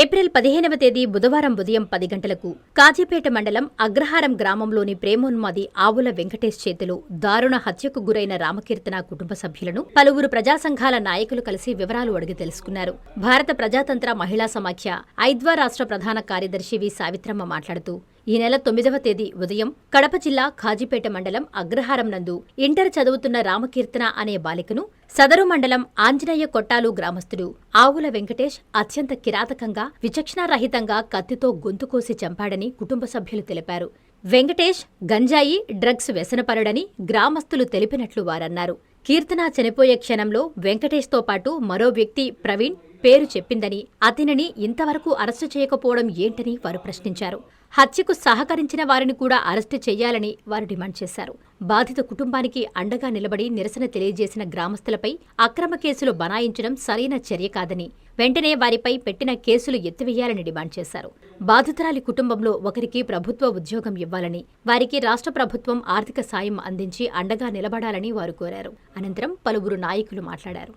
April 15వ తేదీ బుధవారం ఉదయం 10 గంటలకు కాజీపేట మండలం అగ్రహారం గ్రామంలోని ప్రేమోన్మాది ఆవుల వెంకటేష్ చేతిలో దారుణ హత్యకు గురైన రామకీర్తన కుటుంబ సభ్యులను పలువురు ప్రజా సంఘాల నాయకులు కలిసి వివరాలు అడిగి తెలుసుకున్నారు. భారత ప్రజాతంత్ర మహిళా సమాఖ్య ఐద్వా రాష్ట్ర ప్రధాన కార్యదర్శి వి. సావిత్రమ్మ మాట్లాడుతూ ఈ నెల 9వ తేదీ ఉదయం కడప జిల్లా కాజీపేట మండలం అగ్రహారం నందు ఇంటర్ చదువుతున్న రామకీర్తన అనే బాలికను సదరు మండలం ఆంజనేయ కొట్టాలు గ్రామస్తుడు ఆవుల వెంకటేష్ అత్యంత కిరాతకంగా విచక్షణారహితంగా కత్తితో గొంతు కోసి చంపాడని కుటుంబ సభ్యులు తెలిపారు. వెంకటేష్ గంజాయి, డ్రగ్స్ వ్యసనపరుడని గ్రామస్తులు తెలిపినట్లు వారన్నారు. కీర్తన చనిపోయే క్షణంలో వెంకటేష్తో పాటు మరో వ్యక్తి ప్రవీణ్ పేరు చెప్పిందని, అతనిని ఇంతవరకు అరెస్టు చేయకపోవడం ఏంటని వారు ప్రశ్నించారు. హత్యకు సహకరించిన వారిని కూడా అరెస్టు చేయాలని వారు డిమాండ్ చేశారు. బాధిత కుటుంబానికి అండగా నిలబడి నిరసన తెలియజేసిన గ్రామస్తులపై అక్రమ కేసులు బనాయించడం సరైన చర్య కాదని, వెంటనే వారిపై పెట్టిన కేసులు ఎత్తివేయాలని డిమాండ్ చేశారు. బాధితురాలి కుటుంబంలో ఒకరికి ప్రభుత్వ ఉద్యోగం ఇవ్వాలని, వారికి రాష్ట్ర ప్రభుత్వం ఆర్థిక సాయం అందించి అండగా నిలబడాలని వారు కోరారు. అనంతరం పలువురు నాయకులు మాట్లాడారు.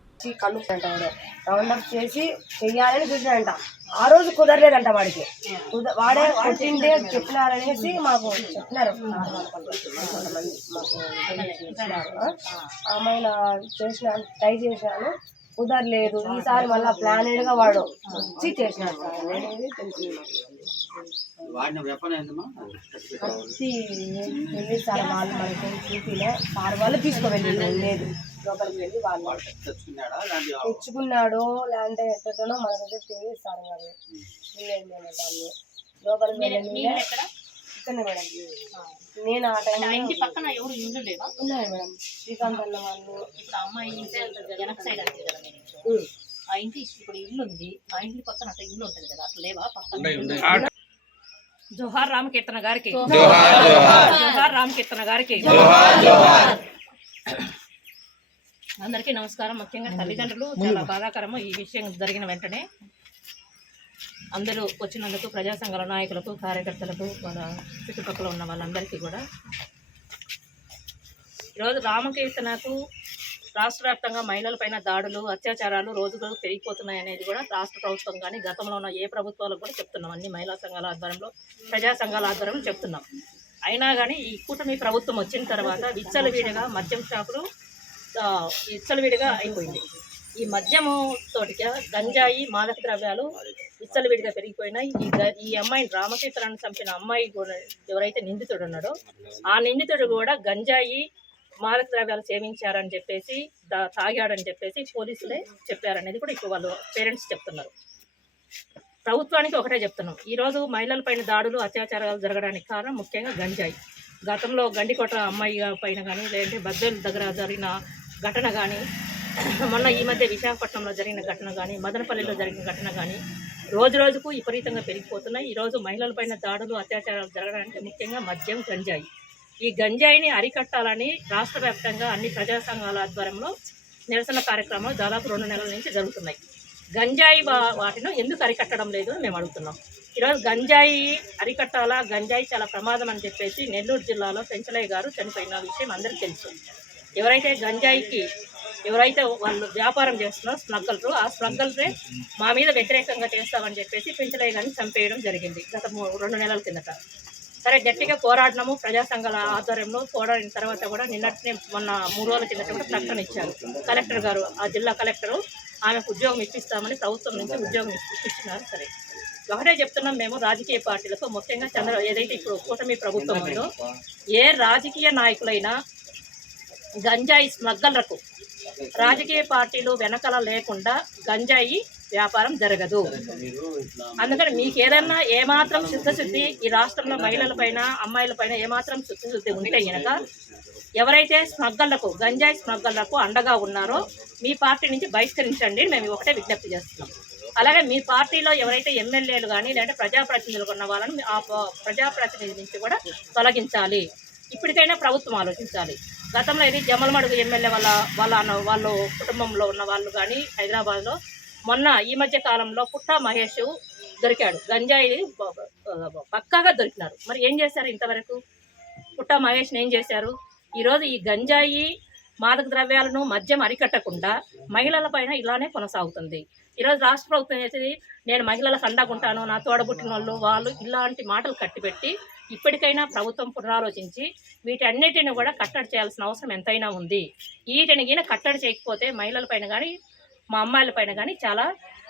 రౌండప్ చేసి చెయ్యాలని చూసాడంట. ఆ రోజు కుదరలేదంట వాడికి. వాడే కొట్టిండే చెప్పినారనేసి మాకు చెప్పినారు. అమ్మాయిన చేసిన ట్రై చేశాను, కుదరలేదు. ఈసారి మళ్ళీ ప్లానెడ్ గా వాడు వచ్చి చేసినాడు. వెళ్ళి సార్ వాళ్ళు మనకి చూపిలే, సార్ వాళ్ళు తీసుకువెళ్ళి లేదు లోపలికి వెళ్ళి వాళ్ళు తెచ్చుకున్నాడు. లేదంటే ఎట్టనో మన దగ్గర తెలియదు సార్ గారు. దాన్ని లోపలికి వెళ్ళి ఇక్కడ మేడం నేను ఆ టైం ఇంటి పక్కన ఎవరు ఇల్లు లేవా? ఉన్నారు మేడం. శ్రీకాంత్ అన్న వాళ్ళు. ఇప్పుడు అమ్మాయి ఇంటి వెనక సైడ్ అంటే కదా మీరు ఆ ఇంటి ఇప్పుడు ఇల్లు ఉంది, ఆ ఇంటి పక్కన అట్లా ఇల్లు ఉంటుంది కదా, అట్లా లేవా పక్కన? జోహార్ రామకీర్తన గారికి, జోహార్ రామకీర్తన గారికి. అందరికీ నమస్కారం. ముఖ్యంగా తల్లిదండ్రులు చాలా బాధాకరము ఈ విషయం జరిగిన వెంటనే అందరూ వచ్చినందుకు ప్రజా సంఘాల నాయకులకు, కార్యకర్తలకు, మన చుట్టుపక్కల ఉన్న వాళ్ళందరికీ కూడా ఈరోజు రామకీర్తనకు రాష్ట్ర వ్యాప్తంగా మహిళలపైన దాడులు, అత్యాచారాలు రోజు పెరిగిపోతున్నాయి అనేది కూడా రాష్ట్ర ప్రభుత్వం కానీ గతంలో ఉన్న ఏ ప్రభుత్వాలకు కూడా చెప్తున్నాం. అన్ని మహిళా సంఘాల ఆధ్వర్యంలో, ప్రజా సంఘాల ఆధ్వర్యంలో చెప్తున్నాం. అయినా కానీ ఈ కూటమి ప్రభుత్వం వచ్చిన తర్వాత విచ్చలవిడిగా మద్యం షాపులు విచ్చలవిడిగా అయిపోయింది. ఈ మద్యము తోటిగా గంజాయి, మాదక ద్రవ్యాలు విచ్చలవిడిగా పెరిగిపోయినాయి. ఈ అమ్మాయిని రామకీర్తనను చంపిన అమ్మాయి కూడా ఎవరైతే నిందితుడు ఉన్నాడో ఆ నిందితుడు కూడా గంజాయి, మాదక ద్రవ్యాలు సేవించారని చెప్పేసి, తాగాడని చెప్పేసి పోలీసులే చెప్పారనేది కూడా ఇప్పుడు వాళ్ళు పేరెంట్స్ చెప్తున్నారు. ప్రభుత్వానికి ఒకటే చెప్తున్నాం, ఈరోజు మహిళలపైన దాడులు, అత్యాచారాలు జరగడానికి కారణం ముఖ్యంగా గంజాయి. గతంలో గండికోట అమ్మాయి పైన కానీ, లేదంటే బద్దెల దగ్గర జరిగిన ఘటన కానీ, మొన్న ఈ మధ్య విశాఖపట్నంలో జరిగిన ఘటన కానీ, మదనపల్లిలో జరిగిన ఘటన కానీ రోజు రోజుకు విపరీతంగా పెరిగిపోతున్నాయి. ఈరోజు మహిళలపైన దాడులు, అత్యాచారాలు జరగడానికి ముఖ్యంగా మద్యం, గంజాయి. ఈ గంజాయిని అరికట్టాలని రాష్ట్ర వ్యాప్తంగా అన్ని ప్రజా సంఘాల ఆధ్వర్యంలో నిరసన కార్యక్రమాలు దాదాపు 2 నెలల నుంచి జరుగుతున్నాయి. గంజాయి వాటిని ఎందుకు అరికట్టడం లేదు అని మేము అడుగుతున్నాం. ఈరోజు గంజాయి అరికట్టాలా, గంజాయి చాలా ప్రమాదం అని చెప్పేసి నెల్లూరు జిల్లాలో పెంచలయ్య గారు చనిపోయిన విషయం అందరికీ తెలుసు. ఎవరైతే వాళ్ళు వ్యాపారం చేస్తున్నారో స్మగ్గలరు, ఆ స్మగ్గలరే మా మీద వ్యతిరేకంగా చేస్తామని చెప్పేసి పెంచలయ్య గారిని చంపేయడం జరిగింది గత 2 నెలల కిందట. సరే గట్టిగా పోరాడినాము ప్రజా సంఘాల ఆధ్వర్యంలో. పోరాడిన తర్వాత కూడా నిన్నటినే మొన్న 3 రోజుల కిందట కూడా ప్రకటన ఇచ్చారు కలెక్టర్ గారు. ఆ జిల్లా కలెక్టరు ఆమెకు ఉద్యోగం ఇప్పిస్తామని ప్రభుత్వం నుంచి ఉద్యోగం ఇప్పించినారు. సరే ఒకటే చెప్తున్నాం, మేము రాజకీయ పార్టీలకు, ముఖ్యంగా ఏదైతే ఇప్పుడు కూటమి ప్రభుత్వం ఉందో ఏ రాజకీయ నాయకులైనా గంజాయి స్మగ్గలరకు రాజకీయ పార్టీలు వెనకాల లేకుండా గంజాయి వ్యాపారం జరగదు. అందుకని మీకు ఏదన్నా ఏమాత్రం చిత్తశుద్ధి ఈ రాష్ట్రంలో మహిళలపైన, అమ్మాయిలపైన ఏమాత్రం చిత్తశుద్ధి ఉంటే కనుక ఎవరైతే స్మగ్గళ్లకు, గంజాయి స్మగ్గళ్లకు అండగా ఉన్నారో మీ పార్టీ నుంచి బహిష్కరించండి. మేము ఒకటే విజ్ఞప్తి చేస్తున్నాం. అలాగే మీ పార్టీలో ఎవరైతే ఎమ్మెల్యేలు కానీ లేదంటే ప్రజాప్రతినిధులు ఉన్న వాళ్ళని ఆ ప్రజాప్రతినిధి నుంచి కూడా తొలగించాలి. ఇప్పటికైనా ప్రభుత్వం ఆలోచించాలి. గతంలో ఇది జమలమడుగు ఎమ్మెల్యే వాళ్ళ కుటుంబంలో ఉన్న వాళ్ళు కానీ హైదరాబాద్లో మొన్న ఈ మధ్య కాలంలో పుట్టా మహేష్ దొరికాడు. గంజాయి పక్కాగా దొరికినారు. మరి ఏం చేశారు ఇంతవరకు? పుట్టా మహేష్ని ఏం చేశారు? ఈరోజు ఈ గంజాయి మాదక ద్రవ్యాలను మద్యం అరికట్టకుండా మహిళలపైన ఇలానే కొనసాగుతుంది. ఈరోజు రాష్ట్ర ప్రభుత్వం చేసేది నేను మహిళలకు అండగుంటాను, నా తోడబుట్టిన వాళ్ళు ఇలాంటి మాటలు కట్టిపెట్టి ఇప్పటికైనా ప్రభుత్వం పునరాలోచించి వీటన్నిటిని కూడా కట్టడి చేయాల్సిన అవసరం ఎంతైనా ఉంది. వీటిని కట్టడి చేయకపోతే మహిళలపైన కానీ మా అమ్మాయిలపైన కానీ చాలా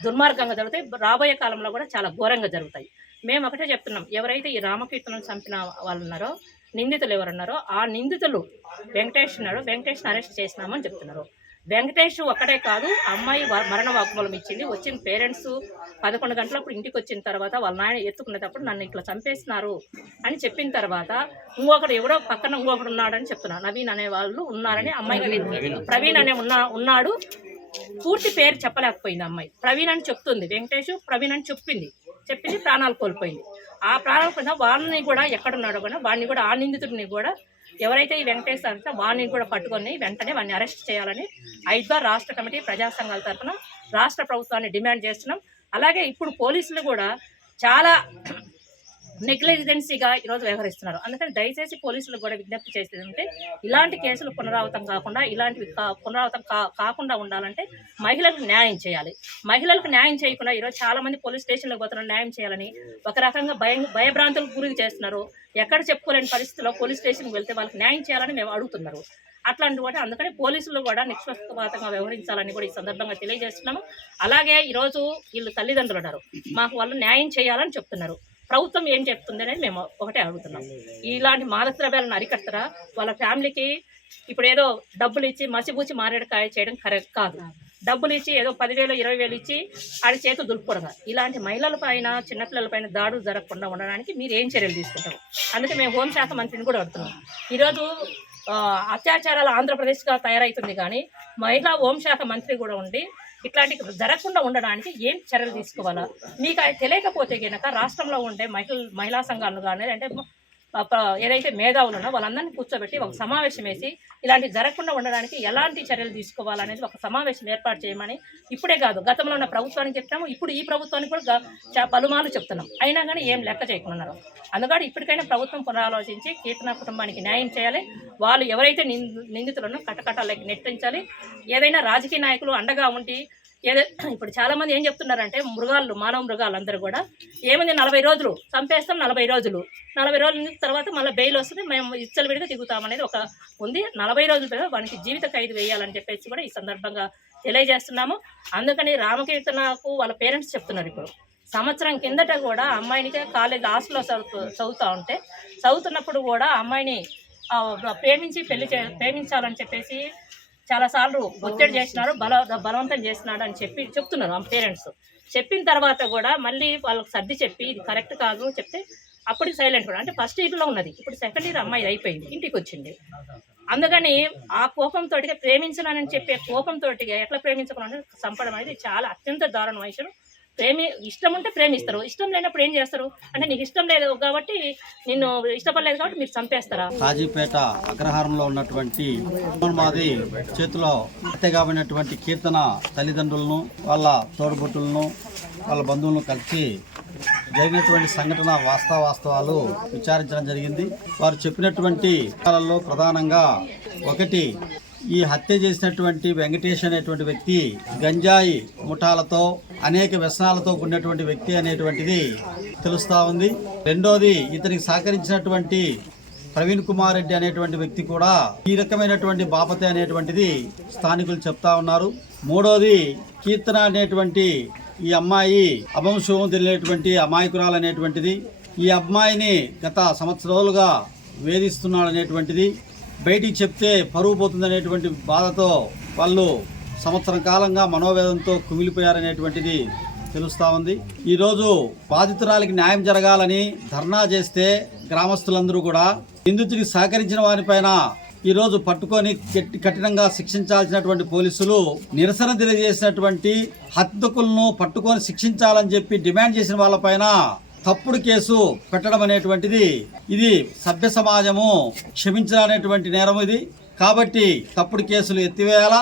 దుర్మార్గంగా జరుగుతాయి. రాబోయే కాలంలో కూడా చాలా ఘోరంగా జరుగుతాయి. మేము ఒకటే చెప్తున్నాం, ఎవరైతే ఈ రామకీర్తనను చంపిన వాళ్ళు ఉన్నారో, నిందితులు ఎవరున్నారో ఆ నిందితులు వెంకటేష్ని అరెస్ట్ చేసినామని చెప్తున్నారు. వెంకటేష్ ఒక్కడే కాదు, అమ్మాయి మరణ వాగ్మూలం ఇచ్చింది. వచ్చిన పేరెంట్స్ 11 గంటలప్పుడు ఇంటికి వచ్చిన తర్వాత వాళ్ళ నాయన ఎత్తుకునేటప్పుడు నన్ను ఇట్లా చంపేస్తున్నారు అని చెప్పిన తర్వాత ఎవరో పక్కన ఇంకొకడు ఉన్నాడని చెప్తున్నారు. నవీన్ అనే వాళ్ళు ఉన్నారని అమ్మాయి, ప్రవీణ్ అనే ఉన్నాడు. పూర్తి పేరు చెప్పలేకపోయింది అమ్మాయి. ప్రవీణ్ అని చెప్తుంది, వెంకటేష్ ప్రవీణ్ అని చెప్పింది ప్రాణాలు కోల్పోయింది. ఆ ప్రాణాలు పోయిన వాళ్ళని కూడా ఎక్కడున్నాడో కూడా వాడిని కూడా, ఆ నిందితుడిని కూడా ఎవరైతే ఈ వెంకటేష్ అంటే వాడిని కూడా పట్టుకొని వెంటనే వాడిని అరెస్ట్ చేయాలని ఐద్వా రాష్ట్ర కమిటీ ప్రజా సంఘాల తరఫున రాష్ట్ర ప్రభుత్వాన్ని డిమాండ్ చేస్తున్నాం. అలాగే ఇప్పుడు పోలీసులు కూడా చాలా నెగ్లిజెన్సీగా ఈరోజు వ్యవహరిస్తున్నారు. అందుకని దయచేసి పోలీసులకు కూడా విజ్ఞప్తి చేసేది అంటే ఇలాంటి కేసులు పునరావృతం కాకుండా, ఇలాంటివి పునరావృతం కాకుండా ఉండాలంటే మహిళలకు న్యాయం చేయాలి. మహిళలకు న్యాయం చేయకుండా ఈరోజు చాలా మంది పోలీస్ స్టేషన్లకు పోతున్నారు న్యాయం చేయాలని. ఒక రకంగా భయభ్రాంతులకు గురి చేస్తున్నారు. ఎక్కడ చెప్పుకోలేని పరిస్థితుల్లో పోలీస్ స్టేషన్కి వెళ్తే వాళ్ళకి న్యాయం చేయాలని మేము అడుగుతున్నారు. అట్లాంటి వాటి అందుకని పోలీసులు కూడా నిష్పక్షపాతంగా వ్యవహరించాలని కూడా ఈ సందర్భంగా తెలియజేస్తున్నాము. అలాగే ఈరోజు వీళ్ళు తల్లిదండ్రులు ఉన్నారు, మాకు వాళ్ళు న్యాయం చేయాలని చెప్తున్నారు. ప్రభుత్వం ఏం చెప్తుంది అనేది మేము ఒకటే అడుగుతున్నాం. ఇలాంటి మాదక ద్రవ్యాలను అరికట్టరా? వాళ్ళ ఫ్యామిలీకి ఇప్పుడు ఏదో డబ్బులు ఇచ్చి మసిబూచి మారేడుకాయ చేయడం కరెక్ట్ కాదు. డబ్బులు ఇచ్చి ఏదో 10,000 20,000 ఇచ్చి ఆడి చేతులు దులుపుకోవడం. ఇలాంటి మహిళలపైన చిన్నపిల్లలపైన దాడులు జరగకుండా ఉండడానికి మీరు ఏం చర్యలు తీసుకుంటారు? అందుకే మేము హోంశాఖ మంత్రిని కూడా అడుగుతున్నాం. ఈరోజు అత్యాచారాలు ఆంధ్రప్రదేశ్గా తయారవుతుంది, కానీ మహిళా హోంశాఖ మంత్రి కూడా ఉండి ఇట్లాంటి జరగకుండా ఉండడానికి ఏం చర్యలు తీసుకోవాలా? మీకు అది తెలియకపోతే కనుక రాష్ట్రంలో ఉండే మహిళా సంఘాలను కానీ అంటే ఏదైతే మేధావులు ఉన్నా వాళ్ళందరినీ కూర్చోబెట్టి ఒక సమావేశం వేసి ఇలాంటి జరగకుండా ఉండడానికి ఎలాంటి చర్యలు తీసుకోవాలనేది ఒక సమావేశం ఏర్పాటు చేయమని ఇప్పుడే కాదు గతంలో ఉన్న ప్రభుత్వానికి చెప్తాము, ఇప్పుడు ఈ ప్రభుత్వానికి కూడా పలుమార్లు చెప్తున్నాం. అయినా కానీ ఏం లెక్క చేయకున్నారు. అందుకని ఇప్పటికైనా ప్రభుత్వం పునరాలోచించి కీర్తన కుటుంబానికి న్యాయం చేయాలి. వాళ్ళు ఎవరైతే నిందితులను కట్టకట్టాలకి నెట్టించాలి. ఏదైనా రాజకీయ నాయకులు అండగా ఉండి ఇప్పుడు చాలా మంది ఏం చెప్తున్నారంటే మానవ మృగాలు అందరూ కూడా ఏముంది 40 రోజులు చంపేస్తాం, 40 రోజుల తర్వాత మళ్ళీ బెయిల్ వస్తుంది, మేము విడిగా దిగుతామనేది ఒక ఉంది. 40 రోజుల వానికి జీవిత ఖైదు వేయాలని చెప్పేసి కూడా ఈ సందర్భంగా తెలియజేస్తున్నాము. అందుకని రామకీర్తనకు వాళ్ళ పేరెంట్స్ చెప్తున్నారు. ఇప్పుడు సంవత్సరం కిందట కూడా అమ్మాయినికి కాలేజ్ హాస్టల్లో చదువుతున్నప్పుడు కూడా అమ్మాయిని ప్రేమించాలని చెప్పేసి చాలాసార్లు ఒత్తిడి చేసినారు, బలవంతం చేసినాడు అని చెప్తున్నారు ఆ పేరెంట్స్. చెప్పిన తర్వాత కూడా మళ్ళీ వాళ్ళకి సర్ది చెప్పి ఇది కరెక్ట్ కాదు చెప్తే అప్పటికి సైలెంట్ కూడా. అంటే ఫస్ట్ ఇయర్లో ఉన్నది, ఇప్పుడు సెకండ్ ఇయర్ అమ్మాయి అయిపోయింది, ఇంటికి వచ్చింది. అందుకని ఆ కోపంతో ప్రేమించనని చెప్పే కోపంతో ఎట్లా ప్రేమించకుండా చంపడం అనేది చాలా అత్యంత దారుణ విషయం. ఇష్టం ఉంటే ప్రేమిస్తారు, ఇష్టం లేనప్పుడు ఏం చేస్తారు? అంటే నీకు ఇష్టం లేదు కాబట్టి, నిన్ను ఇష్టపడలేదు కాబట్టి మీరు చంపేస్తారా? కాజీపేట అగ్రహారంలో ఉన్నటువంటి మాది చేతిలో హత్య కాబడినటువంటి కీర్తన తల్లిదండ్రులను, వాళ్ళ తోడుబుట్టులను, వాళ్ళ బంధువులను కలిసి జరిగినటువంటి సంఘటన వాస్తవాలు విచారించడం జరిగింది. వారు చెప్పినటువంటి విషయాలలో ప్రధానంగా ఒకటి, ఈ హత్య చేసినటువంటి వెంకటేష్ అనేటువంటి వ్యక్తి గంజాయి ముఠాలతో అనేక వ్యసనాలతో కూడినటువంటి వ్యక్తి అనేటువంటిది తెలుస్తా ఉంది. రెండోది, ఇతనికి సహకరించినటువంటి ప్రవీణ్ కుమార్ రెడ్డి అనేటువంటి వ్యక్తి కూడా ఈ రకమైనటువంటి బాపతే అనేటువంటిది స్థానికులు చెప్తా ఉన్నారు. మూడోది, కీర్తన అనేటువంటి ఈ అమ్మాయి అభంశుభం తెలియనటువంటి అమాయకురాలు అనేటువంటిది, ఈ అమ్మాయిని గత సంవత్సరాలుగా వేధిస్తున్నాడు అనేటువంటిది, బయటికి చెప్తే పరువు పోతుందనేటువంటి బాధతో వాళ్ళు సంవత్సరం కాలంగా మనోవేదంతో కుమిలిపోయారనేటువంటిది తెలుస్తూ ఉంది. ఈరోజు బాధితురాలికి న్యాయం జరగాలని ధర్నా చేస్తే గ్రామస్తులందరూ కూడా నిందితుడికి సహకరించిన వారిపైన ఈరోజు పట్టుకొని కఠినంగా శిక్షించాల్సినటువంటి పోలీసులు నిరసన తెలియజేసినటువంటి హంతకులను పట్టుకొని శిక్షించాలని చెప్పి డిమాండ్ చేసిన వాళ్ళపైన తప్పుడు కేసు పెట్టడం అనేటువంటిది ఇది సభ్య సమాజము క్షమించాలనేటువంటి నేరం ఇది. కాబట్టి తప్పుడు కేసులు ఎత్తివేయాలా,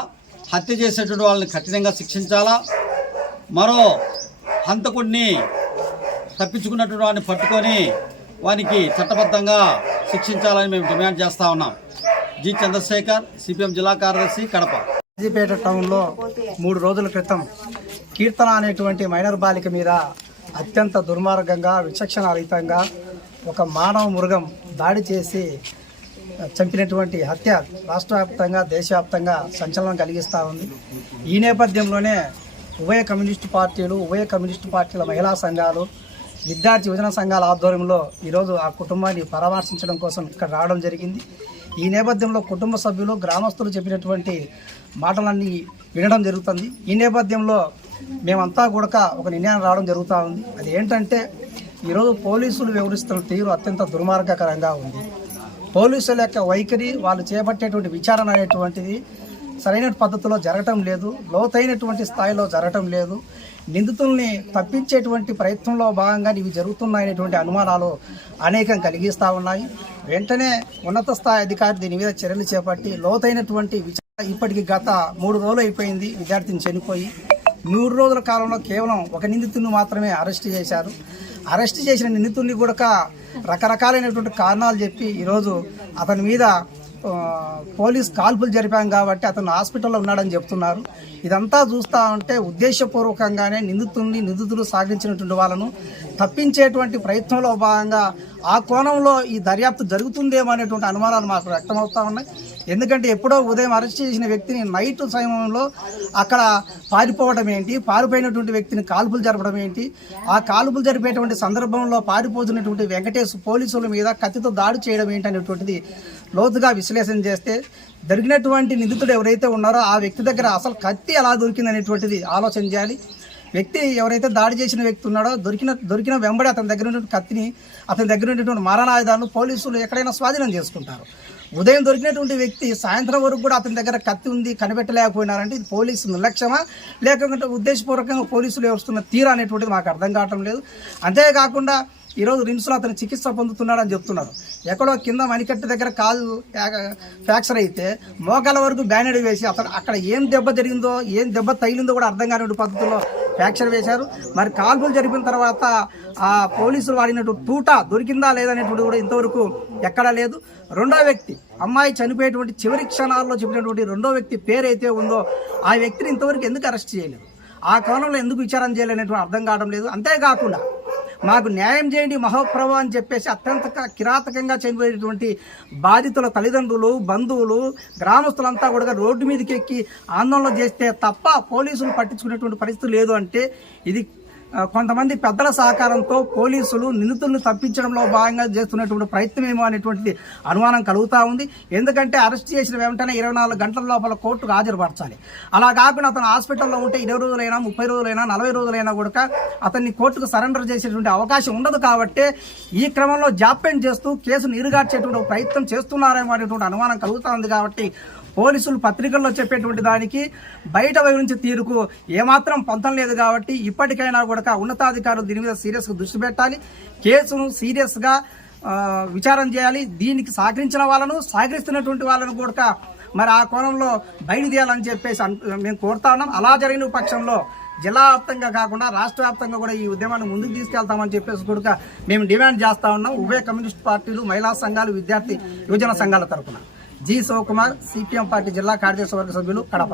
హత్య చేసేటువంటి వాళ్ళని కఠినంగా శిక్షించాలా, మరో హంతకుడిని తప్పించుకున్నటువంటి వాడిని పట్టుకొని వానికి చట్టబద్ధంగా శిక్షించాలని మేము డిమాండ్ చేస్తూ ఉన్నాం. జి చంద్రశేఖర్, సిపిఎం జిల్లా కార్యదర్శి, కడప. కాజీపేట టౌన్లో 3 రోజుల క్రితం కీర్తన అనేటువంటి మైనర్ బాలిక మీద అత్యంత దుర్మార్గంగా, విచక్షణారహితంగా ఒక మానవ మృగం దాడి చేసి చంపినటువంటి హత్య రాష్ట్ర వ్యాప్తంగా, దేశవ్యాప్తంగా సంచలనం కలిగిస్తూ ఉంది. ఈ నేపథ్యంలోనే ఉభయ కమ్యూనిస్టు పార్టీల మహిళా సంఘాలు, విద్యార్థి యువజన సంఘాల ఆధ్వర్యంలో ఈరోజు ఆ కుటుంబాన్ని పరామర్శించడం కోసం ఇక్కడ రావడం జరిగింది. ఈ నేపథ్యంలో కుటుంబ సభ్యులు, గ్రామస్తులు చెప్పినటువంటి మాటలన్నీ వినడం జరుగుతుంది. ఈ నేపథ్యంలో మేమంతా కూడా ఒక నిర్ణయం రావడం జరుగుతూ ఉంది. అది ఏంటంటే ఈరోజు పోలీసులు వ్యవహరిస్తున్న తీరు అత్యంత దుర్మార్గకరంగా ఉంది. పోలీసుల యొక్క వైఖరి, వాళ్ళు చేపట్టేటువంటి విచారణ అనేటువంటిది సరైన పద్ధతిలో జరగటం లేదు, లోతైనటువంటి స్థాయిలో జరగటం లేదు. నిందితుల్ని తప్పించేటువంటి ప్రయత్నంలో భాగంగా ఇవి జరుగుతున్నాయనేటువంటి అనుమానాలు అనేకం కలిగిస్తూ ఉన్నాయి. వెంటనే ఉన్నత స్థాయి అధికారి దీని మీద చర్యలు చేపట్టి లోతైనటువంటి విచారణ. ఇప్పటికి గత 3 రోజులు అయిపోయింది విద్యార్థిని చనిపోయి. 3 రోజుల కాలంలో కేవలం ఒక నిందితుడిని మాత్రమే అరెస్ట్ చేశారు. అరెస్ట్ చేసిన నిందితుడిని కూడా రకరకాలైనటువంటి కారణాలు చెప్పి ఈరోజు అతని మీద పోలీస్ కాల్పులు జరిపాం కాబట్టి అతను హాస్పిటల్లో ఉన్నాడని చెప్తున్నారు. ఇదంతా చూస్తూ ఉంటే ఉద్దేశపూర్వకంగానే నిందితులు సాగించినటువంటి వాళ్ళను తప్పించేటువంటి ప్రయత్నంలో భాగంగా ఆ కోణంలో ఈ దర్యాప్తు జరుగుతుందేమో అనేటువంటి అనుమానాలు మాకు వ్యక్తమవుతూ ఉన్నాయి. ఎందుకంటే ఎప్పుడో ఉదయం అరెస్ట్ చేసిన వ్యక్తిని నైట్ సమయంలో అక్కడ పారిపోవడం ఏంటి, పారిపోయినటువంటి వ్యక్తిని కాల్పులు జరపడం ఏంటి, ఆ కాల్పులు జరిపేటువంటి సందర్భంలో పారిపోతున్నటువంటి వెంకటేష్ పోలీసుల మీద కత్తితో దాడి చేయడం ఏంటి అనేటువంటిది లోతుగా విశ్లేషణ చేస్తే దొరికినటువంటి నిందితుడు ఎవరైతే ఉన్నారో ఆ వ్యక్తి దగ్గర అసలు కత్తి ఎలా దొరికింది అనేటువంటిది ఆలోచన చేయాలి. వ్యక్తి ఎవరైతే దాడి చేసిన వ్యక్తి ఉన్నాడో దొరికిన వెంబడి అతని దగ్గర ఉన్నటువంటి కత్తిని, అతని దగ్గర ఉన్నటువంటి మారణాయుధాలను పోలీసులు ఎక్కడైనా స్వాధీనం చేసుకుంటారు. ఉదయం దొరికినటువంటి వ్యక్తి సాయంత్రం వరకు కూడా అతని దగ్గర కత్తి ఉంది కనిపెట్టలేకపోయినారంటే ఇది పోలీసు నిర్లక్ష్యమా, లేకపోతే ఉద్దేశపూర్వకంగా పోలీసులు వ్యవహరిస్తున్న తీరా అనేటువంటిది మాకు అర్థం కావటం లేదు. అంతేకాకుండా ఈరోజు రిమ్స్లో అతను చికిత్స పొందుతున్నాడని చెప్తున్నారు. ఎక్కడో కింద మణికట్టు దగ్గర కాలు ఫ్రాక్చర్ అయితే మోకాల వరకు బ్యానెడ్ వేసి అతను అక్కడ ఏం దెబ్బ జరిగిందో, ఏం దెబ్బ తగిలిందో కూడా అర్థం కాని పద్ధతిలో ఫ్రాక్చర్ వేశారు. మరి కాల్పులు జరిపిన తర్వాత ఆ పోలీసులు వాడినట్టు తూట దొరికిందా లేదనేటువంటి కూడా ఇంతవరకు ఎక్కడా లేదు. రెండో వ్యక్తి, అమ్మాయి చనిపోయేటువంటి చివరి క్షణాల్లో చెప్పినటువంటి రెండో వ్యక్తి పేరైతే ఉందో ఆ వ్యక్తిని ఇంతవరకు ఎందుకు అరెస్ట్ చేయలేదు, ఆ కోణంలో ఎందుకు విచారణ చేయలేనటువంటి అర్థం కావడం లేదు. అంతేకాకుండా మాకు న్యాయం చేయండి మహోప్రభు అని చెప్పేసి అత్యంత కిరాతకంగా చనిపోయేటువంటి బాధితుల తల్లిదండ్రులు, బంధువులు, గ్రామస్తులంతా కూడా రోడ్డు మీదకి ఎక్కి ఆందోళన చేస్తే తప్ప పోలీసులు పట్టించుకునేటువంటి పరిస్థితి లేదు. అంటే ఇది కొంతమంది పెద్దల సహకారంతో పోలీసులు నిందితులను తప్పించడంలో భాగంగా చేస్తున్నటువంటి ప్రయత్నం ఏమో అనేటువంటిది అనుమానం కలుగుతూ ఉంది. ఎందుకంటే అరెస్ట్ చేసిన వెంటనే 24 గంటల లోపల కోర్టుకు హాజరుపరచాలి. అలా కాకుండా అతను హాస్పిటల్లో ఉంటే 20 రోజులైనా, 30 రోజులైనా, 40 రోజులైనా కూడా అతన్ని కోర్టుకు సరెండర్ చేసేటువంటి అవకాశం ఉండదు. కాబట్టి ఈ క్రమంలో జాప్యం చేస్తూ కేసును ఇరుగార్చేటువంటి ప్రయత్నం చేస్తున్నారేమో అనేటువంటి అనుమానం కలుగుతూ ఉంది. కాబట్టి పోలీసులు పత్రికల్లో చెప్పేటువంటి దానికి బయట వివరించే తీరుకు ఏమాత్రం పొంతం లేదు. కాబట్టి ఇప్పటికైనా కూడా ఉన్నతాధికారులు దీని మీద సీరియస్గా దృష్టి పెట్టాలి, కేసును సీరియస్గా విచారణ చేయాలి. దీనికి సహకరించిన వాళ్ళను, సహకరిస్తున్నటువంటి వాళ్ళను కూడా మరి ఆ కోణంలో బయలుదేయాలని చెప్పేసి మేము కోరుతా ఉన్నాం. అలా జరిగిన పక్షంలో జిల్లా వ్యాప్తంగా కాకుండా రాష్ట్ర వ్యాప్తంగా కూడా ఈ ఉద్యమాన్ని ముందుకు తీసుకెళ్తామని చెప్పేసి కూడా మేము డిమాండ్ చేస్తా ఉన్నాం. ఉభయ కమ్యూనిస్ట్ పార్టీలు, మహిళా సంఘాలు, విద్యార్థి యువజన సంఘాల తరఫున. జి శివకుమార్, సిపిఎం పార్టీ జిల్లా కార్యదర్శి వర్గ సభ్యులు, Kadapa.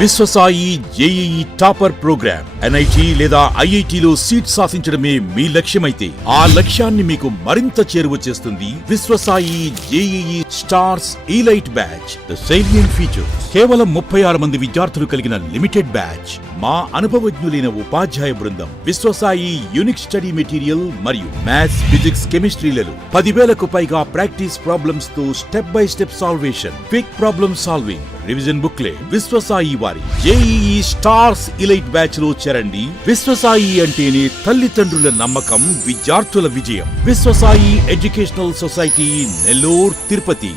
Vishwasai JEE topper programme NIT లేదా ఐఐటిలో సీట్ సాధించడమే మీ లక్ష్యమైతే ఆ లక్ష్యాన్ని మీకు మరింత చేరువ చేస్తుంది Viswasai JEE stars elite batch. The salient feature కేవలం 36 మంది విద్యార్థులు కలిగిన లిమిటెడ్ బ్యాచ్. మా అనుభవజ్ఞులైన ఉపాధ్యాయ బృందం, విశ్వసాయి యూనిక్ స్టడీ మెటీరియల్ మరియు మ్యాథ్స్, ఫిజిక్స్, కెమిస్ట్రీలలో 10,000కు పైగా ప్రాక్టీస్ ప్రాబ్లమ్స్ తో step by step salvation, quick problem solving, revision booklet. Viswasai వారి జేఈఈ స్టార్స్ ఇలైట్ బ్యాచ్ లో చేరండి. విశ్వసాయి అంటేనే తల్లిదండ్రుల నమ్మకం, విద్యార్థుల విజయం. Viswasai educational society, Nellore, Tirupati.